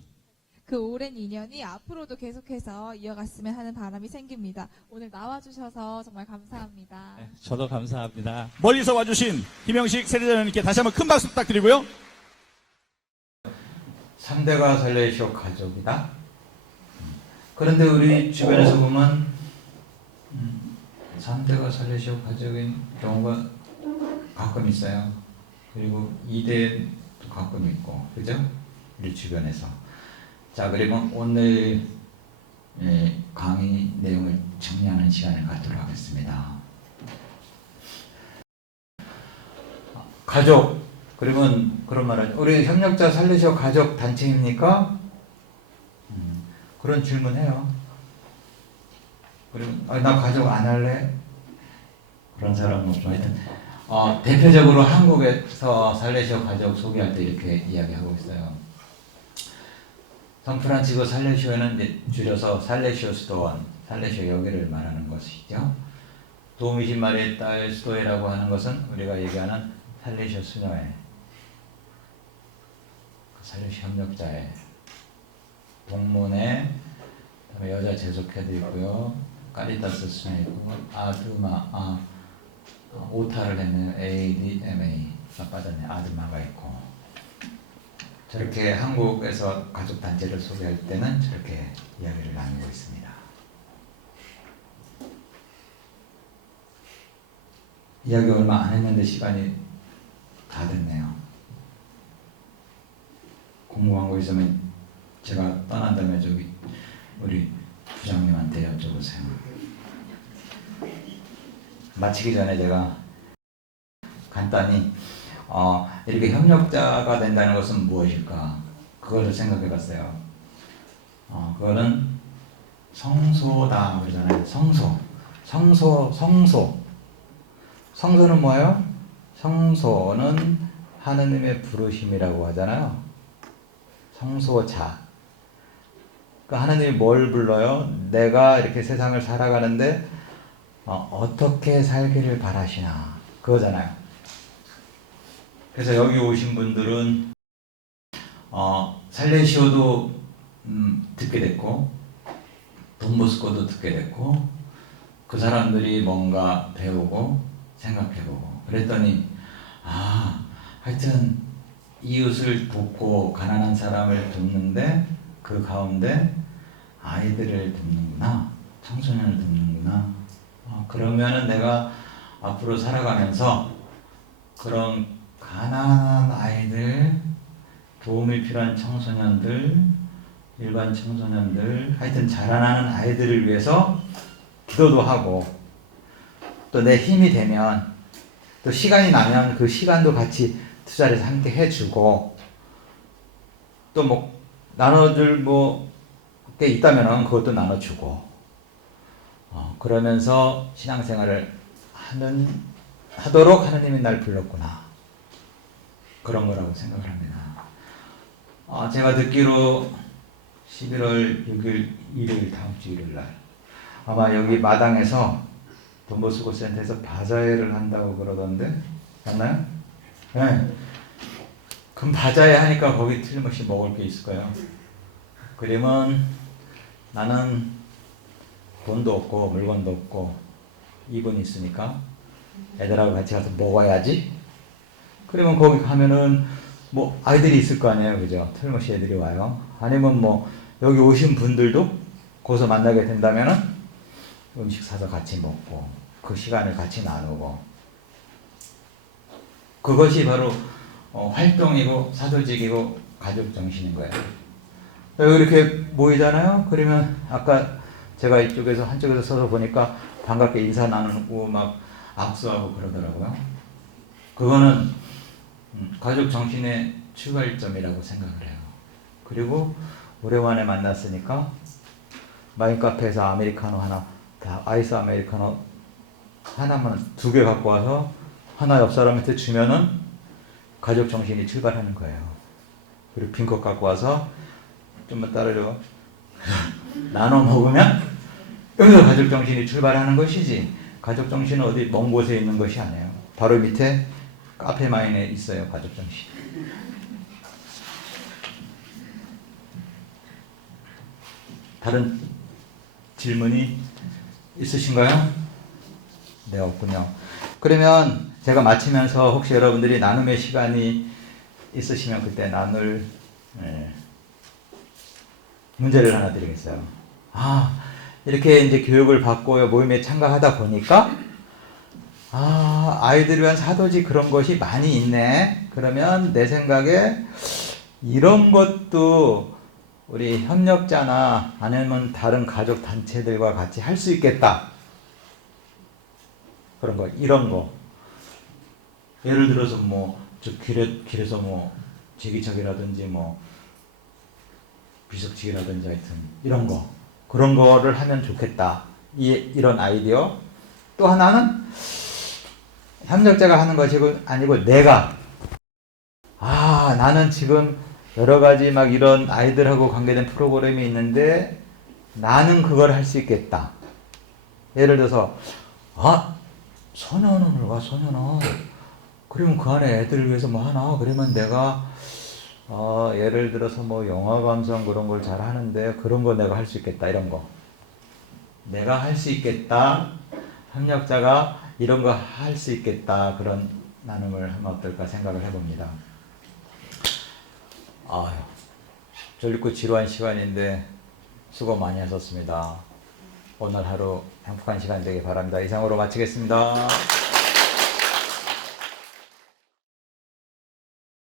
그 오랜 인연이 앞으로도 계속해서 이어갔으면 하는 바람이 생깁니다. 오늘 나와주셔서 정말 감사합니다. 네, 저도 감사합니다. 멀리서 와주신 김영식 세례자님께 다시 한번 큰 박수 부탁드리고요. 3대가 살레시오 가족이다. 그런데 우리 주변에서 보면 3대가 살레시오 가족인 경우가 가끔 있어요. 그리고 2대도 가끔 있고, 그죠? 우리 주변에서. 자, 그러면 오늘 강의 내용을 정리하는 시간을 갖도록 하겠습니다. 가족, 그러면 그런 말을 우리 협력자 살레시오 가족 단체입니까? 그런 질문해요. 그리고 나 가족 안 할래? 그런 사람은 없죠. 하여튼 대표적으로 한국에서 살레시오 가족 소개할 때 이렇게 이야기하고 있어요. 성프란치스코 살레시오는 이제 줄여서 살레시오 스토원, 살레시오 여기를 말하는 것이죠. 도움 20마리의 딸 스토에라고 하는 것은 우리가 얘기하는 살레시오 수녀회, 살레시오 협력자회, 동문회, 그다음에 여자 제속회도 있고요. 까리타스 수녀 있고, 아드마, 오타를 했네요. ADMA가 빠졌네. 아드마가 있고. 저렇게 한국에서 가족단체를 소개할 때는 저렇게 이야기를 나누고 있습니다. 이야기 얼마 안 했는데 시간이 다 됐네요. 궁금한 거 있으면 제가 떠난 다음에 저기 우리 부장님한테 여쭤보세요. 마치기 전에 제가 간단히 이렇게 협력자가 된다는 것은 무엇일까? 그거를 생각해 봤어요. 그거는 성소다 그러잖아요. 성소는 뭐예요? 성소는 하느님의 부르심이라고 하잖아요. 성소자. 그 하느님이 뭘 불러요? 내가 이렇게 세상을 살아가는데 어떻게 살기를 바라시나 그거잖아요. 그래서 여기 오신 분들은 살레시오도 듣게 됐고 돈보스코도 듣게 됐고 그 사람들이 뭔가 배우고 생각해보고 그랬더니 하여튼 이웃을 돕고 가난한 사람을 돕는데 그 가운데 아이들을 돕는구나, 청소년을 돕는구나. 그러면은 내가 앞으로 살아가면서 그런 가난한 아이들, 도움이 필요한 청소년들, 일반 청소년들, 하여튼 자라나는 아이들을 위해서 기도도 하고 또 내 힘이 되면 또 시간이 나면 그 시간도 같이 투자를 함께 해주고 또 나눠줄 게 있다면 그것도 나눠주고 그러면서 신앙생활을 하도록 하나님이 날 불렀구나. 그런 거라고 생각을 합니다. 제가 듣기로 11월 6일 일요일 다음 주 일요일 날 아마 여기 마당에서 돈보스코 센터에서 바자회를 한다고 그러던데 맞나요? 네. 그럼 바자회 하니까 거기 틀림없이 먹을 게 있을 거예요. 그러면 나는 돈도 없고 물건도 없고 이분이 있으니까 애들하고 같이 가서 먹어야지. 그러면 거기 가면은 뭐 아이들이 있을 거 아니에요, 그죠? 틀림없이 애들이 와요. 아니면 뭐 여기 오신 분들도 거기서 만나게 된다면은 음식 사서 같이 먹고 그 시간을 같이 나누고 그것이 바로 활동이고 사도직이고 가족 정신인 거예요. 이렇게 모이잖아요. 그러면 아까 제가 이쪽에서 한쪽에서 서서 보니까 반갑게 인사 나누고 막 악수하고 그러더라고요. 그거는 가족 정신의 출발점이라고 생각을 해요. 그리고 오래만에 만났으니까 마인카페에서 아메리카노 하나, 다 아이스 아메리카노 하나만 2개 갖고 와서 하나 옆 사람한테 주면은 가족 정신이 출발하는 거예요. 그리고 빈컵 갖고 와서 좀만 따르려 나눠 먹으면 여기서 가족 정신이 출발하는 것이지, 가족 정신은 어디 먼 곳에 있는 것이 아니에요. 바로 밑에 카페마인에 있어요, 가족 정신. 다른 질문이 있으신가요? 네, 없군요. 그러면 제가 마치면서 혹시 여러분들이 나눔의 시간이 있으시면 그때 나눌 문제를 하나 드리겠어요. 이렇게 이제 교육을 받고 모임에 참가하다 보니까 아이들을 위한 사도직 그런 것이 많이 있네. 그러면 내 생각에 이런 것도 우리 협력자나 아니면 다른 가족 단체들과 같이 할 수 있겠다. 그런 거, 이런 거. 예를 들어서 뭐 저 길에서 뭐 제기차기라든지 뭐 비석치기라든지 하여튼 이런 거, 그런 거를 하면 좋겠다. 이런 아이디어. 또 하나는 협력자가 하는 것이 아니고 내가 나는 지금 여러 가지 막 이런 아이들하고 관계된 프로그램이 있는데 나는 그걸 할 수 있겠다. 예를 들어서 소년원을 가, 소년원. 그러면 그 안에 애들을 위해서 뭐 하나? 그러면 내가 예를 들어서 뭐 영화 감상 그런 걸 잘 하는데 그런 거 내가 할 수 있겠다. 이런 거. 내가 할 수 있겠다. 협력자가 이런 거 할 수 있겠다. 그런 나눔을 하면 어떨까 생각을 해봅니다. 졸립고 지루한 시간인데 수고 많이 하셨습니다. 오늘 하루 행복한 시간 되길 바랍니다. 이상으로 마치겠습니다.